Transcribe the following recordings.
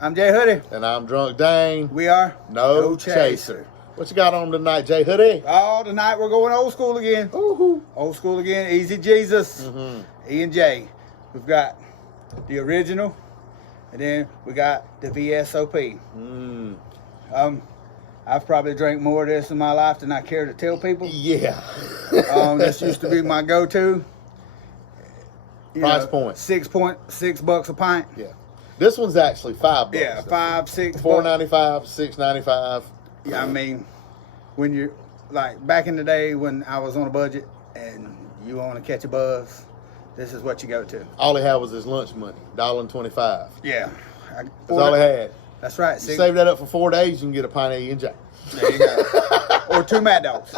I'm Jay Hoodie. And I'm Drunk Dane. We are No Chaser. What you got on tonight, Jay Hoodie? Oh, tonight we're going old school again. Ooh. Old school again. Easy Jesus. E&J. We've got the original, and then we got the VSOP. I've probably drank more of this in my life than I care to tell people. Yeah. This used to be my go-to. Price point. $6 a pint. Yeah. This one's actually $5. Yeah, $5, $6. $4.95, $6.95. Yeah, I mean, when you're like back in the day when I was on a budget and you want to catch a buzz, this is what you go to. All he had was his lunch money, $1.25. Yeah. That's all he had. That's right. You save that up for 4 days, you can get a pint of E&J. There you go. Or 2 Mad Dogs.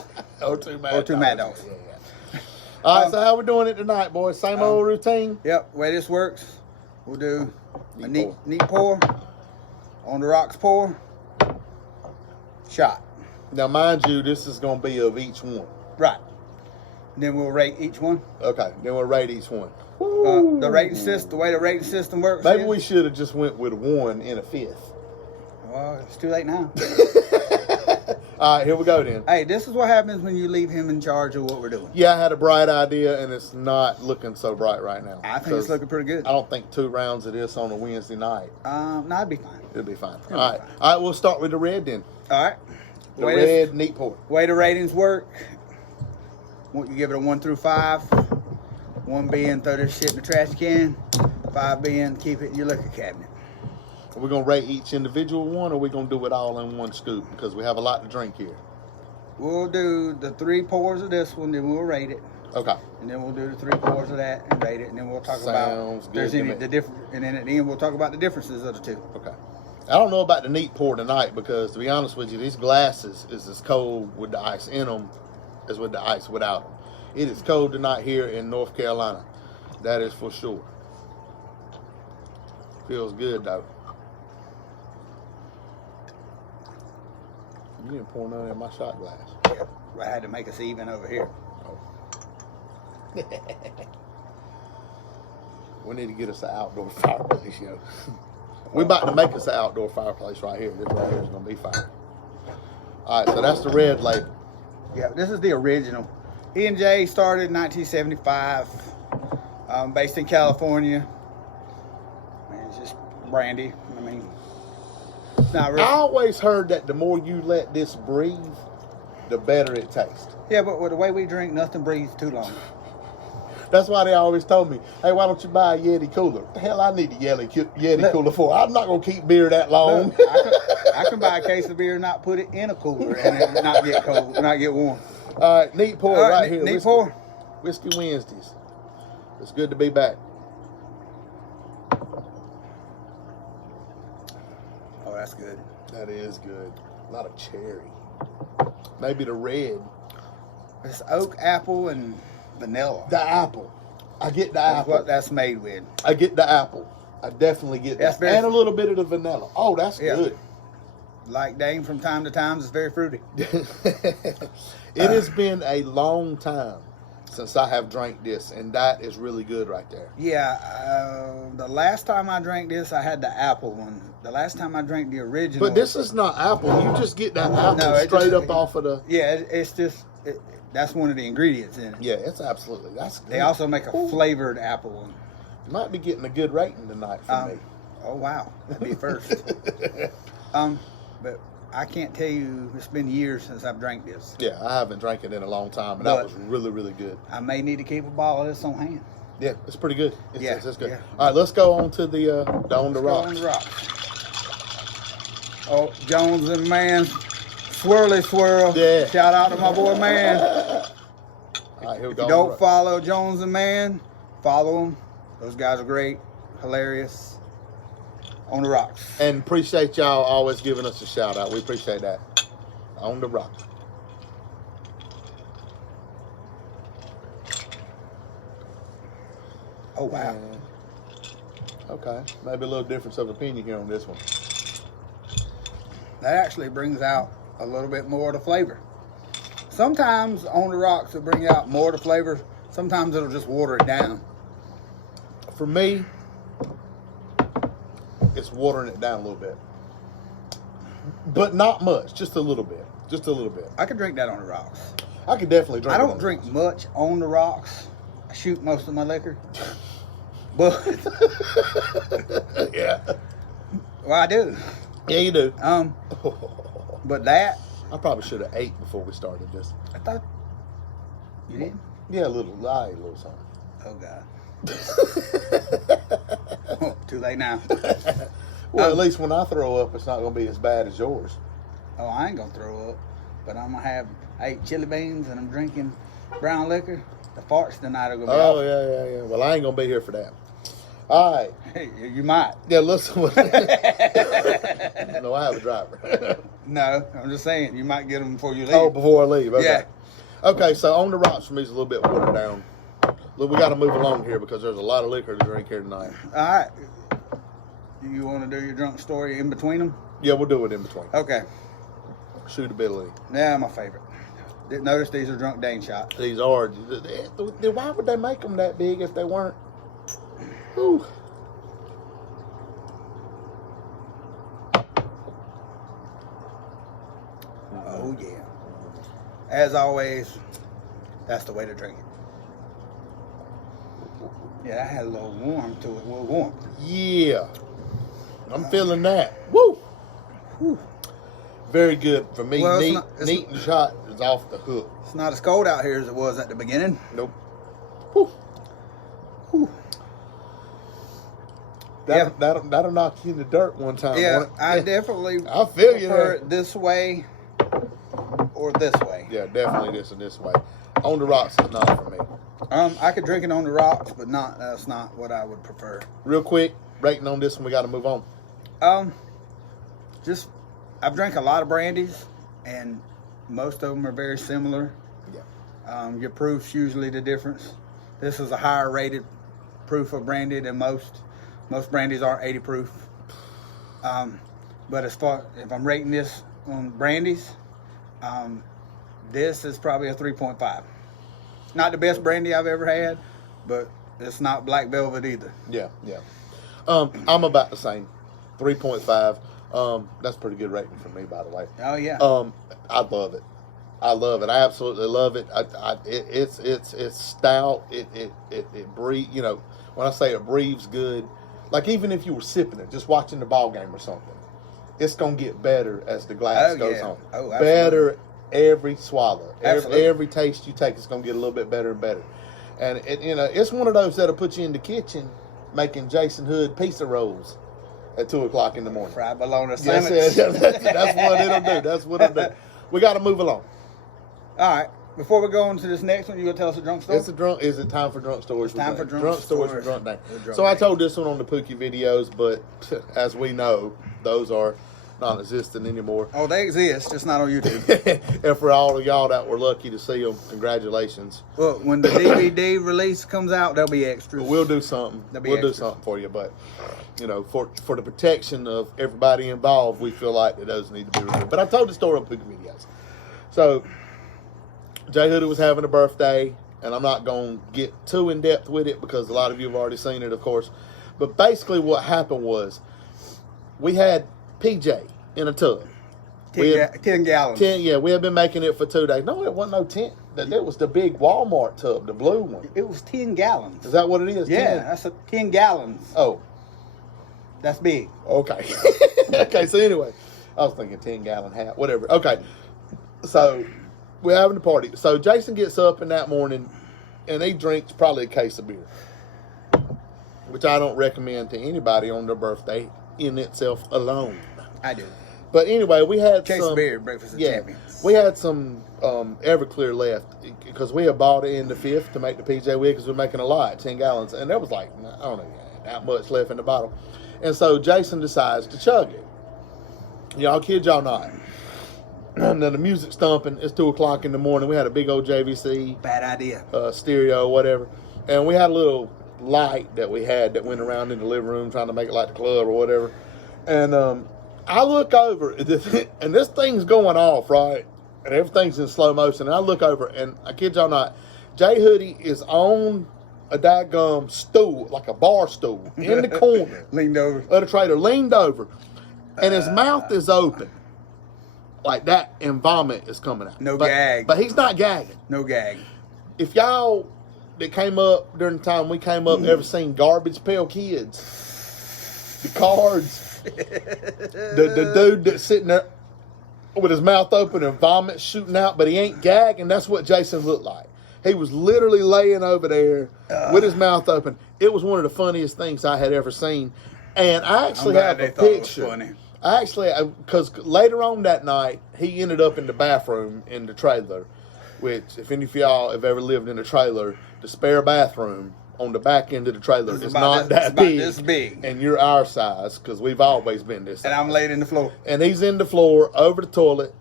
Or 2 Mad Dogs. Yeah. All right, so how we doing it tonight, boys? Same old routine? Yep, way this works, we'll do a neat pour, on the rocks pour, shot. Now, mind you, this is going to be of each one. Right. And then we'll rate each one. Okay, then we'll rate each one. The rating system, the way the rating system works. Maybe we should have just went with 1 and a 5th. Well, it's too late now. All right, here we go then. Hey, this is what happens when you leave him in charge of what we're doing. Yeah, I had a bright idea, and it's not looking so bright right now. I think it's looking pretty good. I don't think 2 rounds of this on a Wednesday night. No, it'd be fine. It'll be fine. All right, we'll start with the red then. All right. The red neat pour. Way the ratings work. Want you give it a 1 through 5. 1 being throw this shit in the trash can. 5 being keep it in your liquor cabinet. Are we going to rate each individual one, or are we going to do it all in one scoop? Because we have a lot to drink here. We'll do the 3 pours of this one, then we'll rate it. Okay. And then we'll do the 3 pours of that and rate it, and then we'll talk about if there's any the different. And then at the end we'll talk about the differences of the 2. Okay. I don't know about the neat pour tonight because, to be honest with you, these glasses is as cold with the ice in them as with the ice without them. It is cold tonight here in North Carolina. That is for sure. Feels good though. You didn't pour none in my shot glass. Yeah, I had to make us even over here. Oh. We need to get us an outdoor fireplace, yo. We're about to make us an outdoor fireplace right here. This right here is going to be fire. All right, so that's the red label. Yeah, this is the original. E&J started in 1975, based in California. Man, it's just brandy. I mean, it's not really. I always heard that the more you let this breathe, the better it tastes. Yeah, but with the way we drink, nothing breathes too long. That's why they always told me, hey, why don't you buy a Yeti cooler? What the hell I need a Yeti cooler for? I'm not going to keep beer that long. Look, I can buy a case of beer and not put it in a cooler and it not get cold, not get warm. All right, neat pour right here. Neat pour. Whiskey Wednesdays. It's good to be back. Oh, that's good. That is good. A lot of cherry. Maybe the red. It's oak, apple, and vanilla. The apple. I get the That's apple. what that's made with. I get the apple. I definitely get that. And a little bit of the vanilla. Oh, that's good. Like Dane from time to time, it's very fruity. It has been a long time since I have drank this, and that is really good right there. Yeah, the last time I drank this, I had the apple one. The last time I drank the original. But this is not apple. You just get that apple straight up off of the... Yeah, it's just... that's one of the ingredients in it. Yeah, it's absolutely... That's good. They also make a flavored apple one. You might be getting a good rating tonight from me. Oh, wow. That'd be first. But I can't tell you, it's been years since I've drank this. Yeah, I haven't drank it in a long time, and that was really, really good. I may need to keep a bottle of this on hand. Yeah, it's pretty good. It's good. Yeah. All right, let's go on to the On the Rocks. On the Rocks. Oh, Jones and Man, swirly swirl. Yeah. Shout out to my boy Man. All right, here we go. If you don't follow Jones and Man, follow them. Those guys are great, hilarious. On the Rocks. And appreciate y'all always giving us a shout out. We appreciate that. On the Rocks. Oh, wow. Okay. Maybe a little difference of opinion here on this one. That actually brings out a little bit more of the flavor. Sometimes On the Rocks will bring out more of the flavor. Sometimes it'll just water it down. For me, it's watering it down a little bit. But not much, just a little bit. Just a little bit. I could drink that on the rocks. I could definitely drink I it don't on the drink rocks. much on the rocks. I shoot most of my liquor. But Yeah. well, I do. Yeah, you do. But that I probably should have ate before we started this. I thought you did. Yeah, I ate a little something. Oh God. Too late now. Well, at least when I throw up, it's not going to be as bad as yours. Oh, I ain't gonna throw up, but I'm gonna have. I ate chili beans and I'm drinking brown liquor. The farts tonight are gonna be. Oh, yeah. Well, I ain't going to be here for that. All right. Hey, you might. Yeah, listen. No, I have a driver. No, I'm just saying you might get them before you leave. Oh, before I leave. Okay. Yeah. Okay, so on the rocks for me is a little bit watered down. Look, we got to move along here because there's a lot of liquor to drink here tonight. All right. You want to do your drunk story in between them? Yeah, we'll do it in between. Okay. Shootability. Yeah, my favorite. Didn't notice these are drunk Dane shots. These are. Why would they make them that big if they weren't? Whew. Oh yeah. As always, that's the way to drink it. Yeah, that had a little warm to it. A little warm. Yeah. I'm feeling that. Woo. Whew. Very good for me. Well, Neat and shot is off the hook. It's not as cold out here as it was at the beginning. Nope. Whew. Whew. That'll knock you in the dirt one time. Yeah, won't it? I definitely I feel you prefer there. it this way or this way. Yeah, definitely this and this way. On the rocks is not for me. I could drink it on the rocks, but that's not what I would prefer. Real quick, rating on this one, we got to move on. I've drank a lot of brandies, and most of them are very similar. Yeah. Your proof's usually the difference. This is a higher rated proof of brandy than most. Most brandies are 80 proof. But if I'm rating this on brandies, this is probably a 3.5. Not the best brandy I've ever had, but it's not Black Velvet either. Yeah. I'm about the same. 3.5. That's pretty good rating for me, by the way. Oh yeah. I love it. I absolutely love it. It's stout. It breathes. You know, when I say it breathes good, like even if you were sipping it, just watching the ball game or something, it's gonna get better as the glass goes on. Oh, absolutely. Better every swallow. Absolutely. Every taste you take, it's gonna get a little bit better and better. And it's one of those that'll put you in the kitchen making Jason Hood pizza rolls at 2:00 in the morning. Fried bologna Yes, sandwich. that's what it'll do. That's what it'll do. We got to move along. All right. Before we go on to this next one, you gonna tell us a drunk story? Is it time for drunk stories? Time for drunk stories stories for drunk day. with drunk So I day. told this one on the Pookie videos, but as we know, those are non-existent anymore. Oh, they exist, just not on YouTube. And for all of y'all that were lucky to see them, congratulations. Well, when the DVD release comes out, there'll be extras. We'll do something. There'll be We'll do extras. something for you, but for the protection of everybody involved, we feel like that those need to be removed. But I told the story on Pookie videos. So Jay Hoodie was having a birthday, and I'm not going to get too in depth with it because a lot of you have already seen it, of course. But basically, what happened was we had PJ in a tub. 10 gallons. We had been making it for 2 days. No, it wasn't no 10. That was the big Walmart tub, the blue one. It was 10 gallons. Is that what it is? Yeah, 10? that's 10 gallons. Oh, That's big. okay. Okay, so anyway, I was thinking 10-gallon hat, whatever. Okay, so we're having a party. So Jason gets up in that morning, and he drinks probably a case of beer, which I don't recommend to anybody on their birthday in itself alone. I do. But anyway, we had Case some of beer, breakfast of champions. we had some Everclear left because we had bought it in the 5th to make the PJ with because we're making a lot, 10 gallons, and there was like I don't know that much left in the bottle, and so Jason decides to chug it. Y'all kid y'all not. And then the music's thumping. It's 2:00 in the morning. We had a big old JVC Bad idea. stereo, whatever, and we had a little light that we had that went around in the living room trying to make it like the club or whatever, and I look over, and this thing's going off, right? And everything's in slow motion. And I look over, and I kid y'all not, Jay Hoodie is on a daggum stool, like a bar stool, in the corner Leaned over. of the trailer, leaned over, and his mouth is open. Like that, and vomit is coming out. No gag. But he's not gagging. No gag. If y'all that came up during the time we came up ever seen Garbage Pail Kids, the cards, the dude that's sitting there with his mouth open and vomit shooting out, but he ain't gagging, that's what Jason looked like. He was literally laying over there with his mouth open. It was one of the funniest things I had ever seen. And I actually have a picture. I actually, because later on that night, he ended up in the bathroom in the trailer, which, if any of y'all have ever lived in a trailer, the spare bathroom on the back end of the trailer is not that big. This big. And you're our size, because we've always been this size. And I'm laid in the floor. And he's in the floor, over the toilet.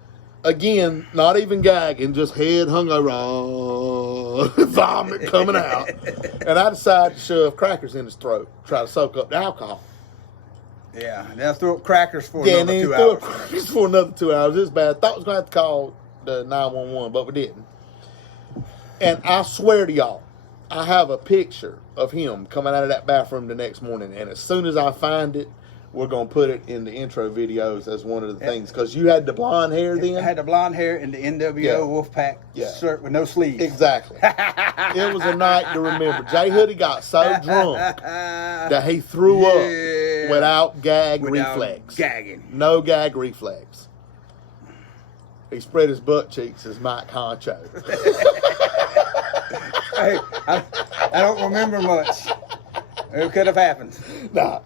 Again, not even gagging, just head hung over, vomit coming out. And I decided to shove crackers in his throat, try to soak up the alcohol. Yeah, and then threw up crackers for Yeah, another and then 2 threw hours. up crackers for another 2 hours. It was bad. Thought I was going to have to call the 911, but we didn't. And I swear to y'all, I have a picture of him coming out of that bathroom the next morning. And as soon as I find it, we're going to put it in the intro videos as one of the things. Because you had the blonde hair then? I had the blonde hair and the NWO Wolfpack shirt with no sleeves. Exactly. It was a night to remember. Jay Hoodie got so drunk that he threw up without gag reflex. Gagging. No gag reflex. He spread his butt cheeks as Mike Honcho. Hey, I don't remember much. It could have happened. Nah.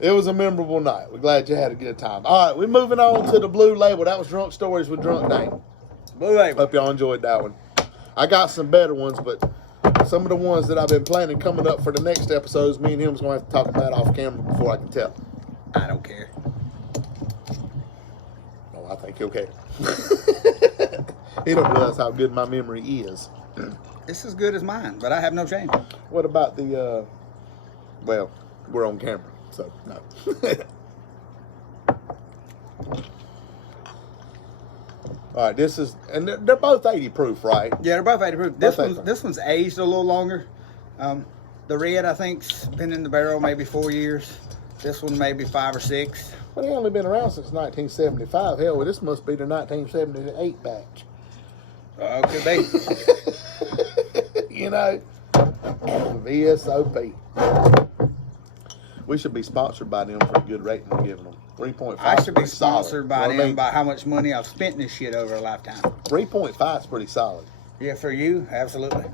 It was a memorable night. We're glad you had a good time. All right, we're moving on to the Blue Label. That was Drunk Stories with Drunk Dane. Blue Label. Hope y'all enjoyed that one. I got some better ones, but some of the ones that I've been planning coming up for the next episodes, me and him's going to have to talk about off camera before I can tell. I don't care. Oh, I think he'll care. He don't realize how good my memory is. It's as good as mine, but I have no shame. What about the, well, we're on camera. So, no. All right, this is, and they're both 80 proof, right? Yeah, they're both 80 proof. Both This one's aged a little longer. The red, I think's been in the barrel maybe 4 years. This one maybe 5 or 6. Well, they only been around since 1975. Hell, well, this must be the 1978 batch. Could be. You know, VSOP. We should be sponsored by them for a good rating we're giving them. 3.5. I should be pretty solid. sponsored by You know what I them mean? by how much money I've spent in this shit over a lifetime. 3.5 is pretty solid. Yeah, for you, absolutely.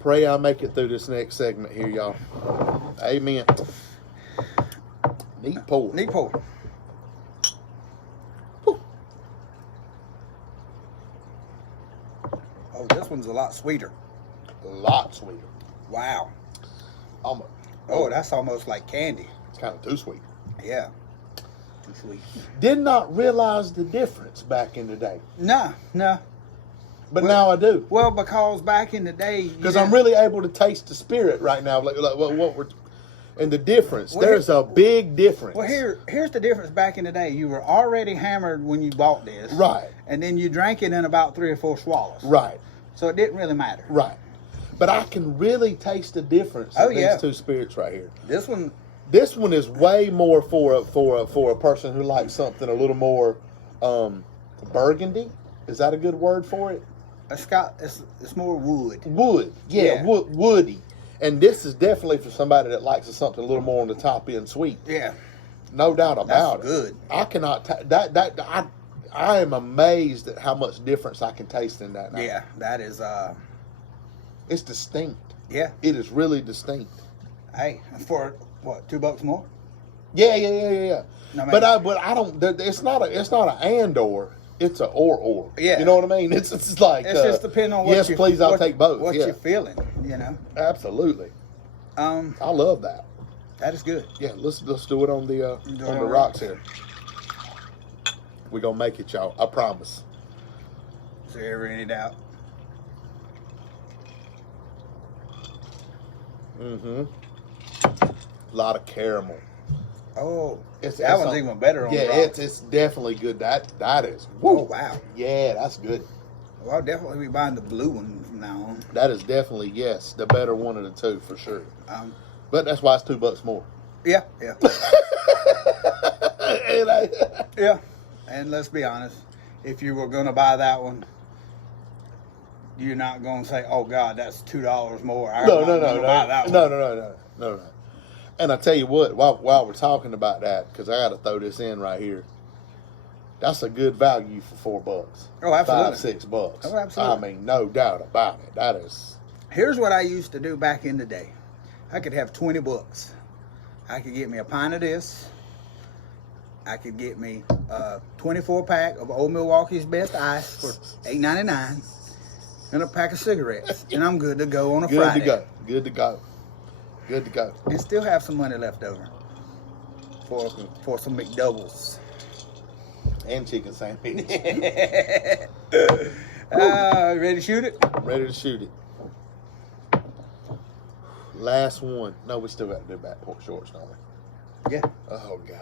Pray I make it through this next segment here, y'all. Amen. Neat pour. Neat pour. Whew. Oh, this one's a lot sweeter. A lot sweeter. Wow. Almost. Oh, that's almost like candy. It's kind of too sweet. Yeah. Too sweet. Did not realize the difference back in the day. No. But Well- now I do. Well, because back in the day, Because I'm really able to taste the spirit right now. Like what we're, and the difference. Well, There's a big difference. Well, here's the difference. Back in the day, you were already hammered when you bought this, Right. And then you drank it in about 3 or 4 swallows, Right. So it didn't really matter. Right. But I can really taste the difference Oh, in yeah. these two spirits right here. This one, This one is way more for a person who likes something a little more burgundy. Is that a good word for it? it's more wood. Wood. Yeah, Yeah. woody. And this is definitely for somebody that likes something a little more on the top end sweet. Yeah, No doubt about that's good. it. I cannot I am amazed at how much difference I can taste in that now. Yeah, that is. It's distinct. Yeah. It is really distinct. Hey, for what, $2 more? Yeah. No, But I don't. It's not an and/or. It's a or. Yeah. You know what I mean? It's like. It's just depending on what yes, please. I'll take both. What yeah. you're feeling, you know. Absolutely. I love that. That is good. Yeah. Let's do it on the rocks here. We're gonna make it, y'all. I promise. Is there ever any doubt? Mm-hmm. A lot of caramel. Oh, It's that one's even better on the yeah, rocks. it's definitely good. That is. Oh, Woo. wow. Yeah, that's good. Well, I'll definitely be buying the blue one from now on. That is definitely, yes, the better one of the two for sure. But that's why it's $2 more. Yeah, yeah. And yeah. And let's be honest, if you were going to buy that one, you're not going to say, "Oh God, that's $2 more." No. Buy that one. No. And I tell you what, while we're talking about that, because I got to throw this in right here, that's a good value for $4. Oh, absolutely. $5-6. Oh, absolutely. I mean, no doubt about it. That is. Here's what I used to do back in the day. I could have 20 bucks. I could get me a pint of this. I could get me a 24-pack of Old Milwaukee's Best Ice for $8.99 and a pack of cigarettes, and I'm good to go on a Friday. Good to go. And still have some money left over for some McDoubles. And chicken sandwich. Ready to shoot it? Ready to shoot it. Last one. No, we still got to do back porch shorts, don't we? Yeah. Oh, God.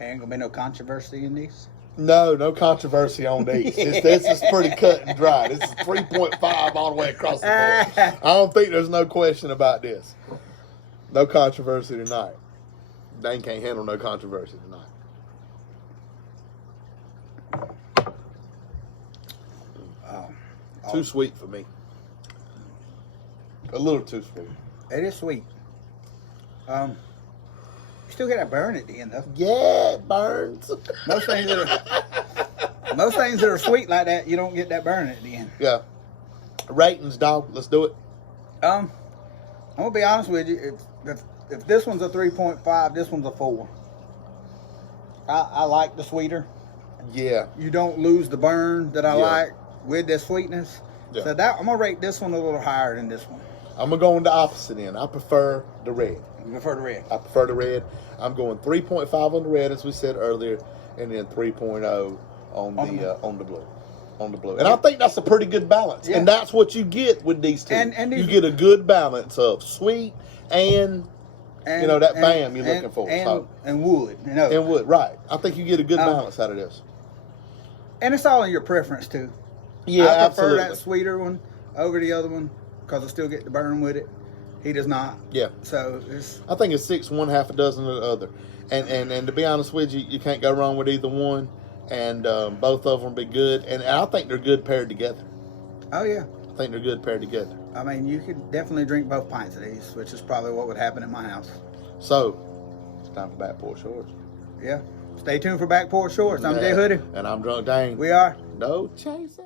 Ain't gonna be no controversy in these? No controversy on these. This is pretty cut and dry. This is 3.5 all the way across the board. I don't think there's no question about this. No controversy tonight. Dane can't handle no controversy tonight. Too sweet for me. A little too sweet. It is sweet. You still get that burn at the end, though. Yeah, it burns. Most things that are sweet like that, you don't get that burn at the end. Yeah. Ratings, dog. Let's do it. I'm gonna be honest with you. If this one's a 3.5, this one's a 4. I like the sweeter. Yeah. You don't lose the burn that I like with the sweetness. Yeah. So I'm gonna rate this one a little higher than this one. I'm gonna go on the opposite end. I prefer the red. You prefer the red? I prefer the red. I'm going 3.5 on the red, as we said earlier, and then 3.0 on the blue. On the blue. And I think that's a pretty good balance. Yeah. And that's what you get with these two. And you get a good balance of sweet and that bam you're looking for. And wood. And wood, right. I think you get a good balance out of this. And it's all in your preference, too. Yeah, I prefer absolutely. that sweeter one over the other one because I still get the burn with it. He does not. Yeah. So I think it's 6, one half a dozen of the other. And to be honest with you, you can't go wrong with either one. And both of them be good. And I think they're good paired together. Oh, yeah. I think they're good paired together. I mean, you could definitely drink both pints of these, which is probably what would happen at my house. So, it's time for Back Porch Shorts. Yeah. Stay tuned for Back Porch Shorts. I'm Jay Hoodie. And I'm Drunk Dane. We are No Chaser.